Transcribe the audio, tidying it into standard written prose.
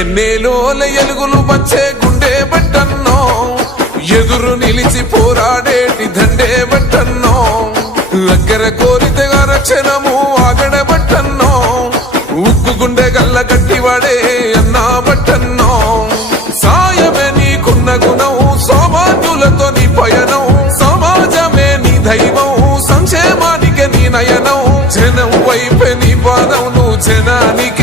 ఎన్నేలోల ఎలుగులు వచ్చే గుండె బట్టన్నో, ఎదురు నిలిచి పోరాడేటి దండే బట్టన్నో, అగ్గర కోరితగా రక్షణము ఆగడ బట్టన్నో, ఉక్కు గుండె గల్ల గట్టివాడే అన్నా బట్టన్నో. సాయమే నీకున్న గుణం, సౌభాగ్యులతో నీ పయనం, సమాజమే నీ దైవం, సంక్షేమానికి నీ నయనం, జనం వైపే నీ పాదం, నువ్వు జనానికి